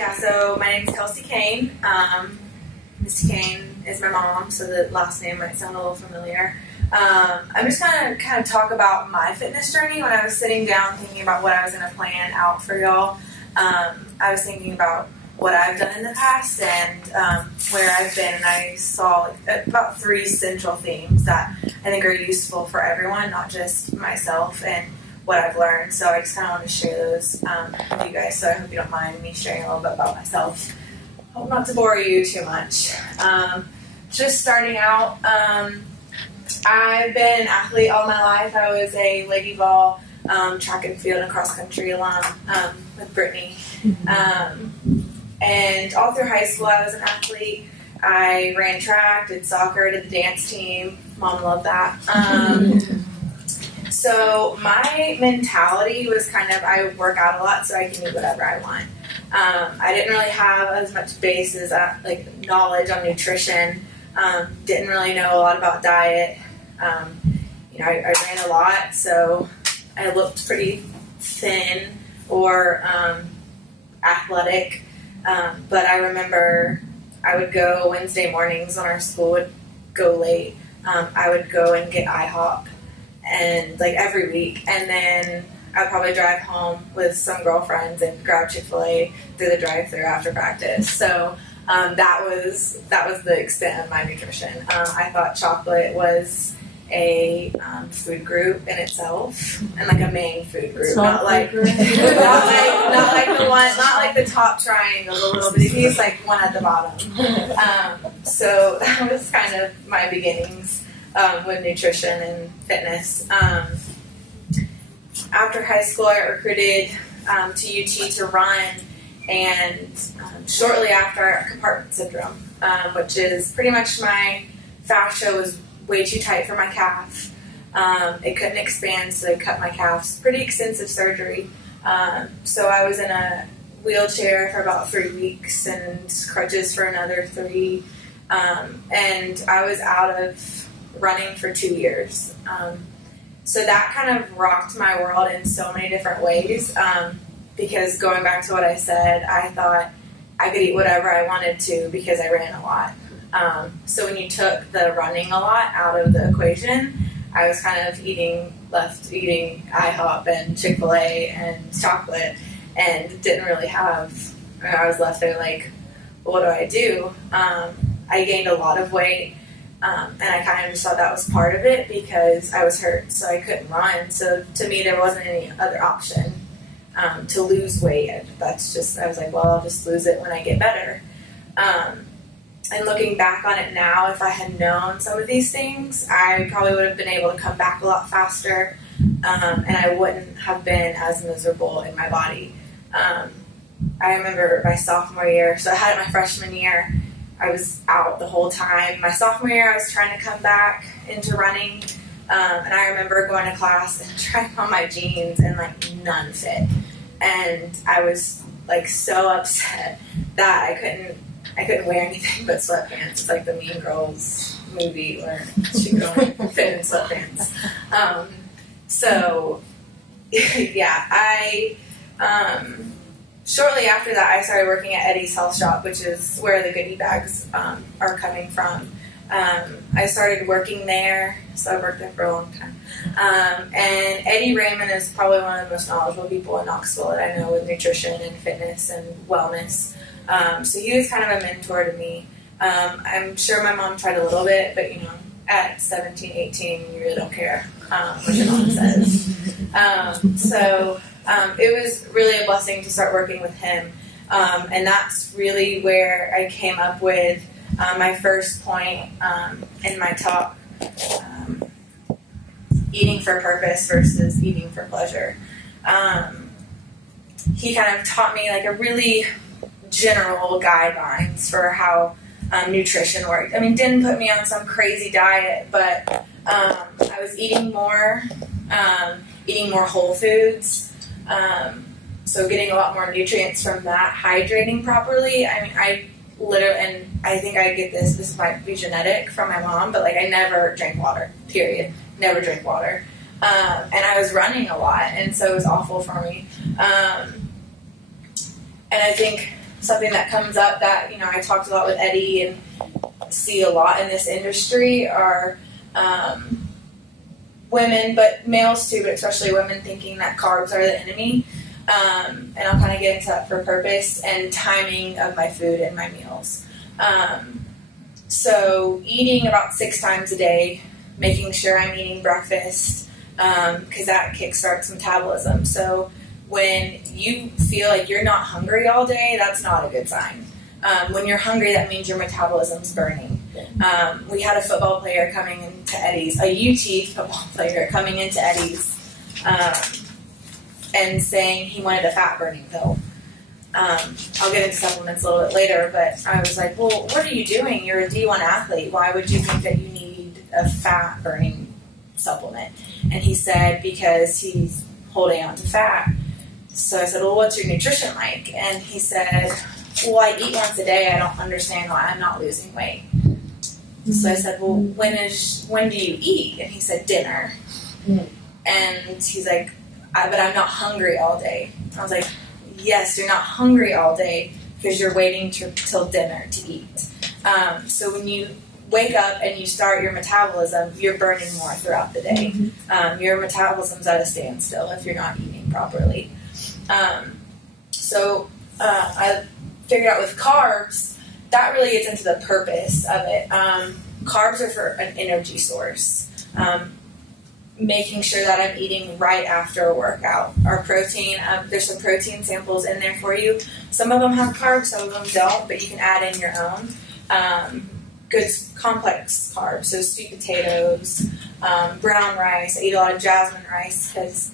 Yeah, so my name is Kelsey Kane. Miss Kane is my mom, so the last name might sound a little familiar. I'm just going to kind of talk about my fitness journey. When I was sitting down thinking about what I was going to plan out for y'all, I was thinking about what I've done in the past and where I've been, and I saw about 3 central themes that I think are useful for everyone, not just myself, and what I've learned. So I just kind of want to share those with you guys, so I hope you don't mind me sharing a little bit about myself. Hope not to bore you too much. Just starting out, I've been an athlete all my life. I was a Lady Vol track and field and cross country alum with Brittany. And all through high school I was an athlete. I ran track, did soccer, did the dance team. Mom loved that. So my mentality was kind of, I work out a lot so I can eat whatever I want. I didn't really have as much basis, knowledge on nutrition. Didn't really know a lot about diet. I ran a lot, so I looked pretty thin or athletic. But I remember I would go Wednesday mornings when our school would go late. I would go and get IHOP and every week, and then I'd probably drive home with some girlfriends and grab Chick-fil-A through the drive-thru after practice. So that was the extent of my nutrition. I thought chocolate was a food group in itself, and a main food group, not like the one, not like the top triangle, the little bitty piece, one at the bottom. So that was kind of my beginnings with nutrition and fitness. After high school, I got recruited to UT to run, and shortly after, I got compartment syndrome, which is pretty much my fascia was way too tight for my calf. It couldn't expand, so they cut my calves. Pretty extensive surgery. So I was in a wheelchair for about 3 weeks and crutches for another 3. And I was out of running for 2 years. So that kind of rocked my world in so many different ways. Because going back to what I said, I thought I could eat whatever I wanted to because I ran a lot. So when you took the running a lot out of the equation, I was kind of eating IHOP and Chick-fil-A and chocolate, and didn't really have, I was left there what do I do? I gained a lot of weight, and I kind of just thought that was part of it because I was hurt, so I couldn't run. So to me, there wasn't any other option to lose weight. I was like, well, I'll just lose it when I get better. And looking back on it now, if I had known some of these things, I probably would have been able to come back a lot faster, and I wouldn't have been as miserable in my body. I remember my sophomore year, so I had it my freshman year, I was out the whole time. My sophomore year, I was trying to come back into running, and I remember going to class and trying on my jeans, and none fit. And I was so upset that I couldn't wear anything but sweatpants. It's like the Mean Girls movie where she could only fit in sweatpants. So, yeah, I shortly after that, I started working at Eddie's Health Shop, which is where the goodie bags are coming from. I started working there, so I worked there for a long time. And Eddie Raymond is probably one of the most knowledgeable people in Knoxville that I know with nutrition and fitness and wellness. So he was kind of a mentor to me. I'm sure my mom tried a little bit, but at 17, 18, you really don't care what your mom says. So it was really a blessing to start working with him. And that's really where I came up with my first point in my talk, eating for purpose versus eating for pleasure. He kind of taught me a really general guidelines for how nutrition worked. Didn't put me on some crazy diet, but I was eating more whole foods, so getting a lot more nutrients from that, hydrating properly. I literally, and I think I get this might be genetic from my mom, but I never drank water, period. Never drank water. And I was running a lot, and so it was awful for me. And I think something that comes up that, I talked a lot with Eddie and see a lot in this industry are women, but males too, but especially women, thinking that carbs are the enemy. And I'll kind of get into that for purpose, and timing of my food and my meals. So eating about 6 times a day, making sure I'm eating breakfast, because that kickstarts metabolism. So when you feel like you're not hungry all day, that's not a good sign. When you're hungry, that means your metabolism's burning. We had a football player coming into Eddie's, a UT football player coming into Eddie's, and saying he wanted a fat burning pill. I'll get into supplements a little bit later, but I was like, well, what are you doing? You're a D1 athlete. Why would you think that you need a fat burning supplement? And he said, because he's holding on to fat. So I said, well, what's your nutrition like? And he said, well, I eat once a day. I don't understand why I'm not losing weight. So I said, well, when do you eat? And he said, dinner. And he's like, but I'm not hungry all day. I was like, yes, you're not hungry all day because you're waiting till dinner to eat. So when you wake up and you start your metabolism, you're burning more throughout the day. Your metabolism's at a standstill if you're not eating properly. So I figured out with carbs, that really gets into the purpose of it. Carbs are for an energy source. Making sure that I'm eating right after a workout. Our protein, there's some protein samples in there for you. Some of them have carbs, some of them don't, but you can add in your own. Good complex carbs, so sweet potatoes, brown rice. I eat a lot of jasmine rice because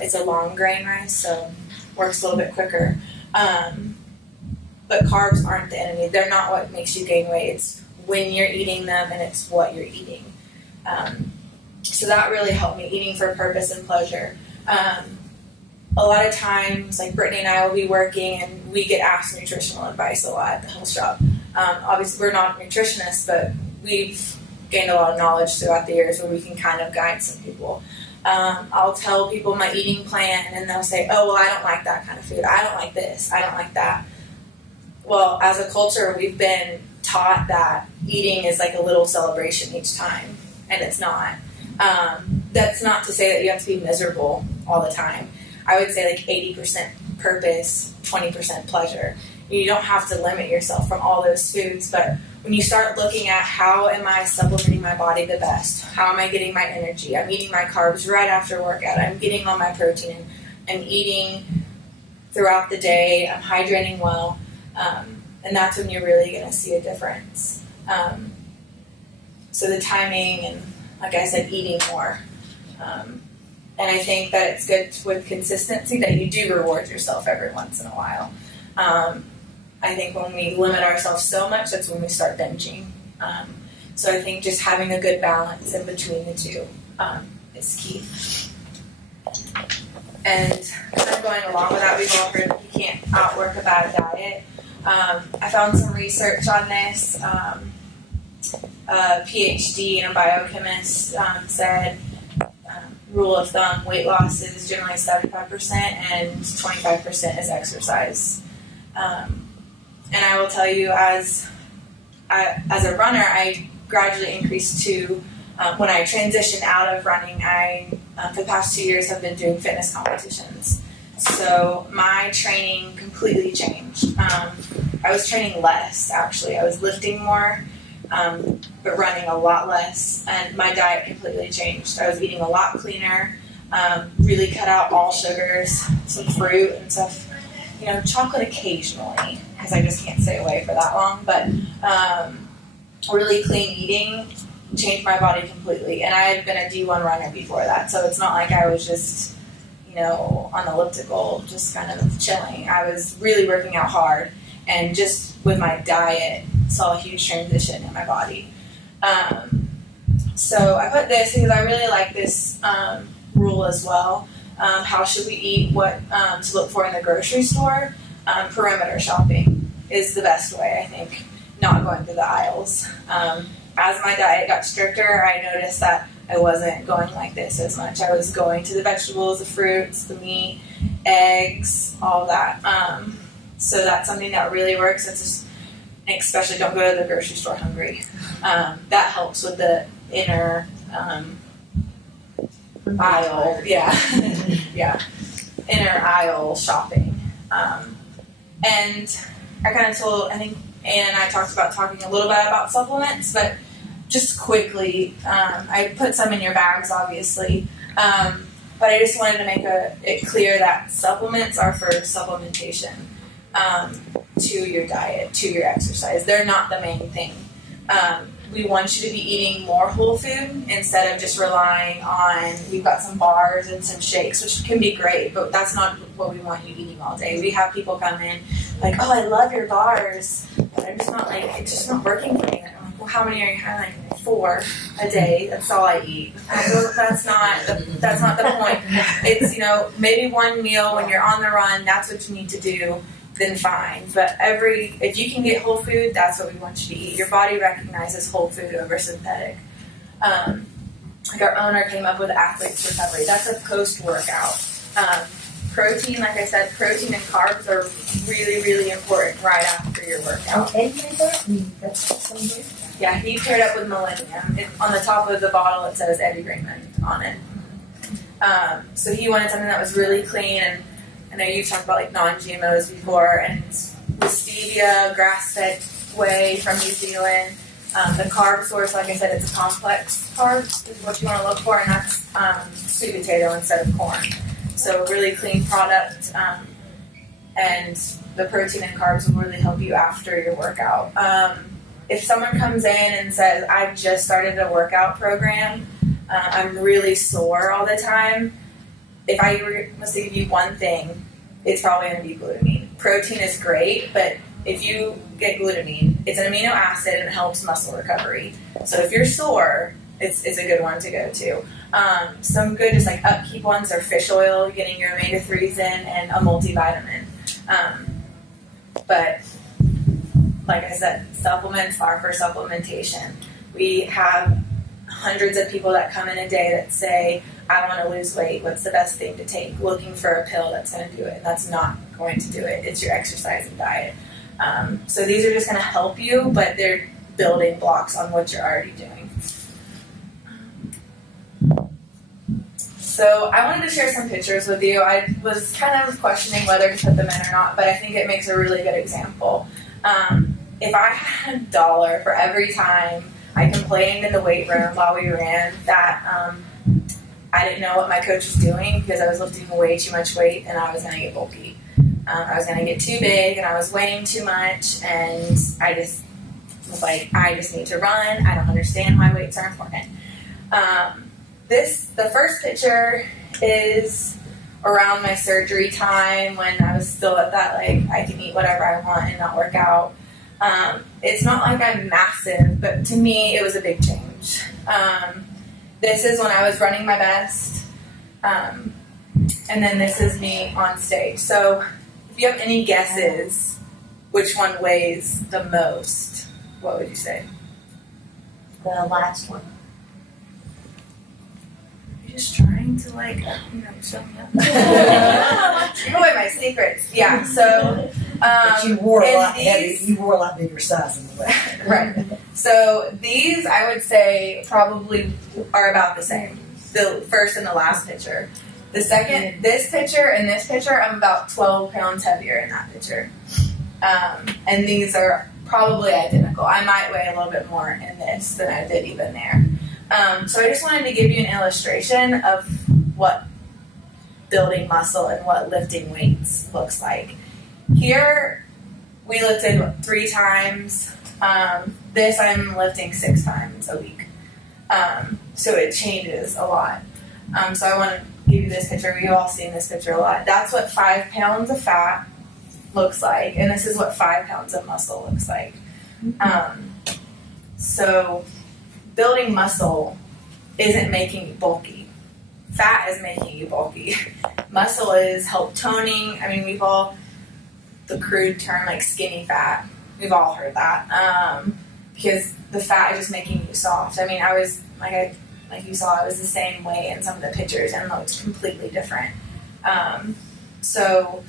it's a long grain rice, so works a little bit quicker. But carbs aren't the enemy. They're not what makes you gain weight. It's when you're eating them, and it's what you're eating. So that really helped me, eating for purpose and pleasure. A lot of times, like Brittany and I will be working, and we get asked nutritional advice a lot at the health shop. Obviously, we're not nutritionists, but we've gained a lot of knowledge throughout the years where we can kind of guide some people. I'll tell people my eating plan, and they'll say, oh, well, I don't like that kind of food. I don't like this. I don't like that. Well, as a culture, we've been taught that eating is like a little celebration each time, and it's not. That's not to say that you have to be miserable all the time. I would say like 80% purpose, 20% pleasure. You don't have to limit yourself from all those foods, but when you start looking at how am I supplementing my body the best, how am I getting my energy, I'm eating my carbs right after workout, I'm getting all my protein, I'm eating throughout the day, I'm hydrating well, and that's when you're really going to see a difference. So the timing and, like I said, eating more. And I think that it's good with consistency that you do reward yourself every once in a while. I think when we limit ourselves so much, that's when we start binging. So I think just having a good balance in between the two is key. And kind of going along with that, we've all heard that you can't outwork a bad diet. I found some research on this. A PhD and a biochemist said, rule of thumb, weight loss is generally 75% and 25% is exercise. And I will tell you, as a runner, I gradually increased to, when I transitioned out of running, for the past 2 years, have been doing fitness competitions. So my training completely changed. I was training less, actually. I was lifting more, but running a lot less, and my diet completely changed. I was eating a lot cleaner, really cut out all sugars, some fruit and stuff. Chocolate occasionally, because I just can't stay away for that long, but really clean eating changed my body completely. And I had been a D1 runner before that, so it's not like I was just, on the elliptical, just kind of chilling. I was really working out hard, and just with my diet, saw a huge transition in my body. So I put this because I really like this rule as well. How should we eat, what to look for in the grocery store. Perimeter shopping is the best way, I think, not going through the aisles. As my diet got stricter, I noticed that I wasn't going like this as much. I was going to the vegetables, the fruits, the meat, eggs, all of that. So that's something that really works. Especially don't go to the grocery store hungry. That helps with the inner aisle. Yeah. Yeah. Inner aisle shopping. And I kind of I think Anne and I talked about talking a little bit about supplements, but just quickly, I put some in your bags, obviously, but I just wanted to make it clear that supplements are for supplementation to your diet, to your exercise. They're not the main thing. We want you to be eating more whole food instead of just relying on, we've got some bars and some shakes, which can be great, but that's not what we want you eating all day. We have people come in like, oh, I love your bars, but I'm just not like, it's just not working for me. I'm like, well, how many are you having? Like 4 a day. That's all I eat. Well, that's not the point. It's, maybe one meal when you're on the run, that's what you need to do. Then fine. But if you can get whole food, that's what we want you to eat. Your body recognizes whole food over synthetic. Like our owner came up with athlete's recovery. That's a post-workout. Protein, like I said, protein and carbs are really, really important right after your workout. Yeah, he paired up with Millennium. On the top of the bottle, it says Eddie Raymond on it. So he wanted something that was really clean, and I know you've talked about like non-GMOs before, and with stevia, grass-fed whey from New Zealand. The carb source, like I said, it's a complex carb is what you want to look for, and that's sweet potato instead of corn. So really clean product, and the protein and carbs will really help you after your workout. If someone comes in and says, I've just started a workout program, I'm really sore all the time, if I was to give you one thing, it's probably going to be glutamine. Protein is great, but if you get glutamine, it's an amino acid and it helps muscle recovery. So if you're sore, it's a good one to go to. Some good just like upkeep ones are fish oil, getting your omega-3s in, and a multivitamin. But like I said, supplements are for supplementation. We have hundreds of people that come in a day that say, I want to lose weight. What's the best thing to take? Looking for a pill that's going to do it. And that's not going to do it. It's your exercise and diet. So these are just going to help you, but they're building blocks on what you're already doing. So I wanted to share some pictures with you. I was kind of questioning whether to put them in or not, but I think it makes a really good example. If I had $1 for every time I complained in the weight room while we ran that I didn't know what my coach was doing because I was lifting way too much weight and I was going to get bulky. I was going to get too big and I was weighing too much, and I just was like, I just need to run. I don't understand why weights are important. The first picture is around my surgery time when I was still at that, like, I can eat whatever I want and not work out. It's not like I'm massive, but to me it was a big change. This is when I was running my best, and then this is me on stage. So if you have any guesses which one weighs the most, what would you say? The last one. You're just trying to, like, show me up. Give away my secrets. Yeah, so... but you wore a lot heavy. You wore a lot bigger size in the way. Right. So these, I would say, probably are about the same. The first and the last picture. The second, this picture and this picture, I'm about 12 pounds heavier in that picture. And these are probably identical. I might weigh a little bit more in this than I did even there. So I just wanted to give you an illustration of what building muscle and what lifting weights looks like. Here, we lifted 3 times. This I'm lifting 6 times a week. So it changes a lot. So I want to give you this picture. We've all seen this picture a lot. That's what 5 pounds of fat looks like, and this is what 5 pounds of muscle looks like. So building muscle isn't making you bulky. Fat is making you bulky. Muscle is help toning. I mean, we've all, the crude term like skinny fat, we've all heard that. Because the fat is just making you soft. I mean, I was, like you saw, I was the same way in some of the pictures and looked completely different. So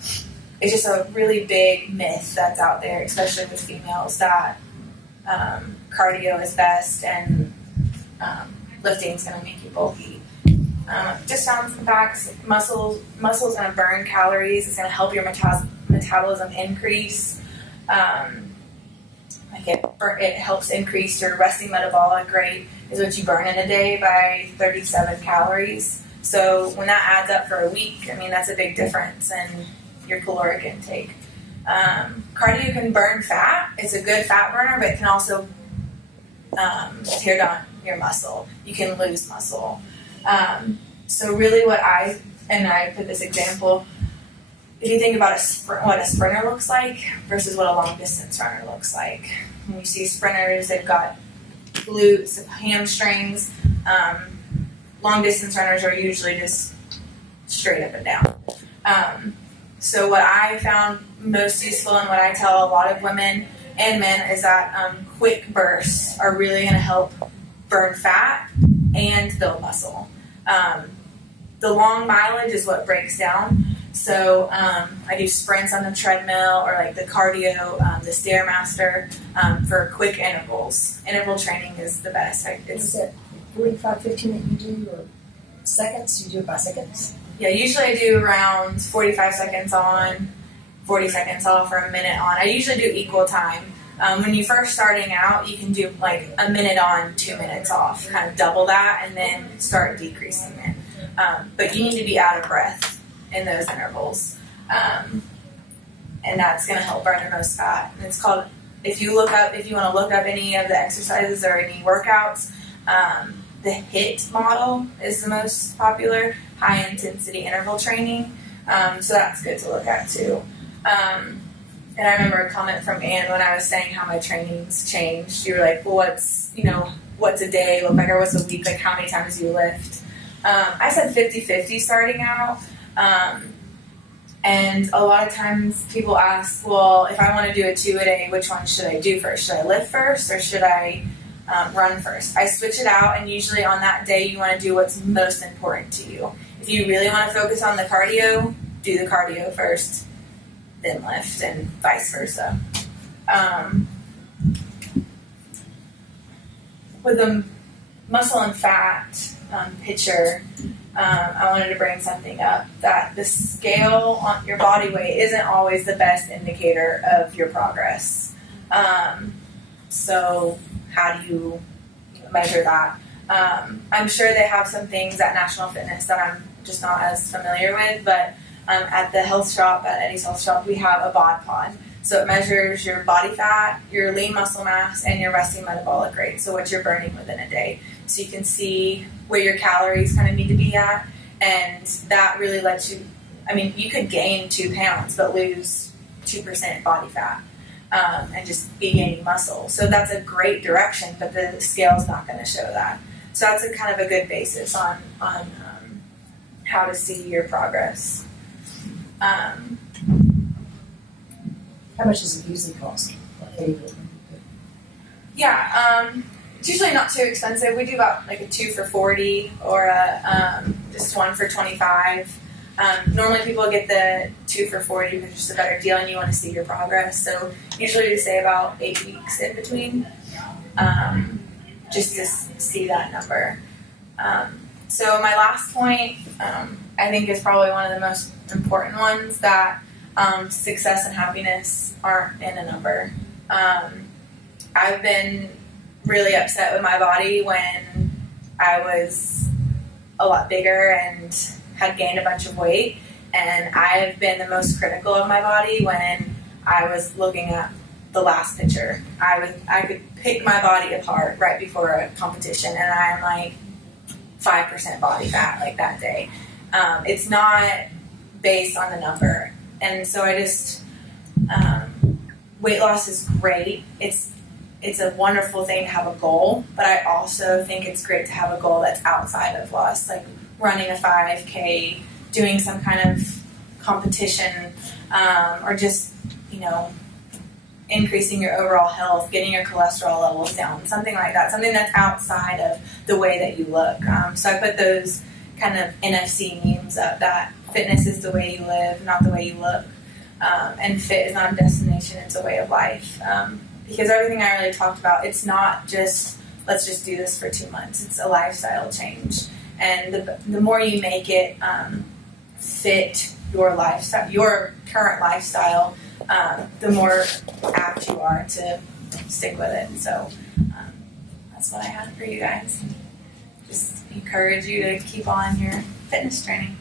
it's just a really big myth that's out there, especially with females, that cardio is best and lifting is going to make you bulky. Just on some facts, muscle is going to burn calories. It's going to help your metabolism increase. It helps increase your resting metabolic rate, is what you burn in a day, by 37 calories. So when that adds up for a week, I mean, that's a big difference in your caloric intake. Cardio can burn fat. It's a good fat burner, but it can also tear down your muscle. You can lose muscle. So really I put this example, if you think about what a sprinter looks like versus what a long distance runner looks like. When you see sprinters, they've got glutes, hamstrings. Long distance runners are usually just straight up and down. So what I found most useful and what I tell a lot of women and men is that quick bursts are really going to help burn fat and build muscle. The long mileage is what breaks down. So I do sprints on the treadmill, or like the cardio, the Stairmaster, for quick intervals. Interval training is the best. Is it 45, 15 that you do, or seconds? You do it by seconds? Yeah, usually I do around 45 seconds on, 40 seconds off, or a minute on. I usually do equal time. When you're first starting out, you can do like a minute on, 2 minutes off, kind of double that, and then start decreasing it. But you need to be out of breath in those intervals. And that's going to help burn the most fat. And it's called, if you want to look up any of the exercises or any workouts, the HIIT model is the most popular, high intensity interval training. So that's good to look at too. And I remember a comment from Ann when I was saying how my training's changed. You were like, well, what's a day look like, or what's a week, like how many times do you lift? I said 50-50 starting out. And a lot of times people ask, well, if I want to do a 2-a-day, which one should I do first? Should I lift first, or should I run first? I switch it out, and usually on that day you want to do what's most important to you. If you really want to focus on the cardio, do the cardio first, then lift, and vice versa. With the muscle and fat picture, I wanted to bring something up, that the scale on your body weight isn't always the best indicator of your progress. So how do you measure that? I'm sure they have some things at National Fitness that I'm just not as familiar with, but at the health shop, at Eddie's Health Shop, we have a bod pod. So it measures your body fat, your lean muscle mass, and your resting metabolic rate, so what you're burning within a day. So you can see where your calories kind of need to be at, and that really lets you, you could gain 2 pounds but lose 2% body fat and just be gaining muscle. So that's a great direction, but the scale's not going to show that. So that's a kind of a good basis on how to see your progress. How much does it usually cost? Yeah, it's usually not too expensive. We do about like a 2 for $40 or just 1 for $25. Normally people get the 2 for $40 because it's just a better deal and you want to see your progress. So usually we say about 8 weeks in between, just to see that number. So my last point, I think is probably one of the most important ones, that success and happiness aren't in a number. I've been really upset with my body when I was a lot bigger and had gained a bunch of weight, and I've been the most critical of my body when I was looking at the last picture. I could pick my body apart right before a competition, and I'm like 5% body fat like that day. It's not based on the number. And so I just, weight loss is great. It's a wonderful thing to have a goal, but I also think it's great to have a goal that's outside of loss, like running a 5K, doing some kind of competition, or just, increasing your overall health, getting your cholesterol levels down, something like that, something that's outside of the way that you look. So I put those kind of NFC memes up, that fitness is the way you live, not the way you look. And fit is not a destination, it's a way of life. Because everything I really talked about, it's not just, let's just do this for 2 months. It's a lifestyle change. And the more you make it fit your lifestyle, your current lifestyle, the more apt you are to stick with it. And so that's what I had for you guys. Just encourage you to keep on your fitness training.